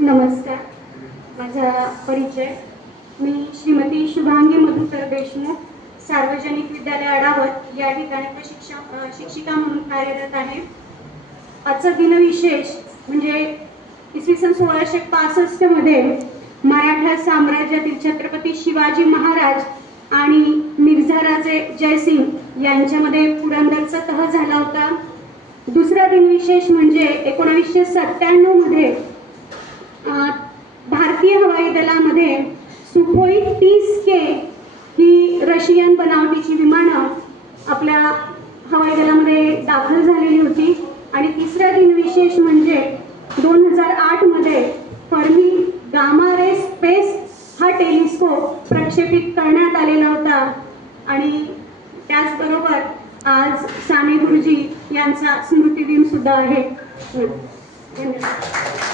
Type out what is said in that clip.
नमस्कार. माझा परिचय. मी श्रीमती शुभांगी मधुकर देशमुख, सार्वजनिक विद्यालय अडावत या ठिकाणी शिक्षिका म्हणून कार्यरत आहे. आजचा दिनविशेष म्हणजे इसवी सन 1665 मध्ये मराठा साम्राज्यातील छत्रपती शिवाजी महाराज आणि मिर्झा राजे जयसिंग यांच्यामध्ये पुरंदरचा तह झाला होता. दुसरा दिनविशेष म्हणजे 1997 मध्ये भारतीय हवाई दलामध्ये सुखोई 30K ही रशियन बनावटीची विमानं आपल्या हवाई दलामध्ये दाखल झालेली होती. आणि तिसरा दिनविशेष म्हणजे 2008 मध्ये फर्मी गामा रे स्पेस हा टेलिस्कोप प्रक्षेपित करण्यात आलेला होता. आणि त्याचबरोबर आज साने गुरुजी यांचा स्मृतिदिन सुद्धा आहे. धन्यवाद.